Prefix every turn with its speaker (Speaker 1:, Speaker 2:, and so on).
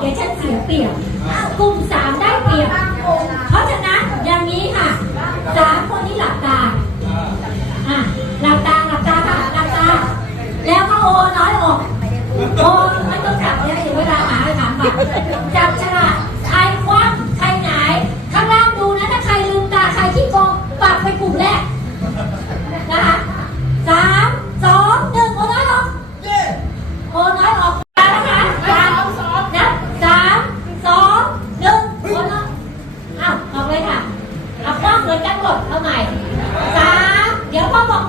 Speaker 1: เดี๋ยวฉันเสียเปรียบกลุ่มสามได้เปรียบ เพราะฉะนั้นอย่างนี้ค่ะสามคนนี่หลับตาอะหลับตาหลับตาค่ะหลับตา แล้วก็โอน้อยออกโอไม่ต้องจับเลยเวเวลาหมาไปถามค่ะ เหมือนกันหมดเอาใหม่สามเดี๋ยวพ่อบอก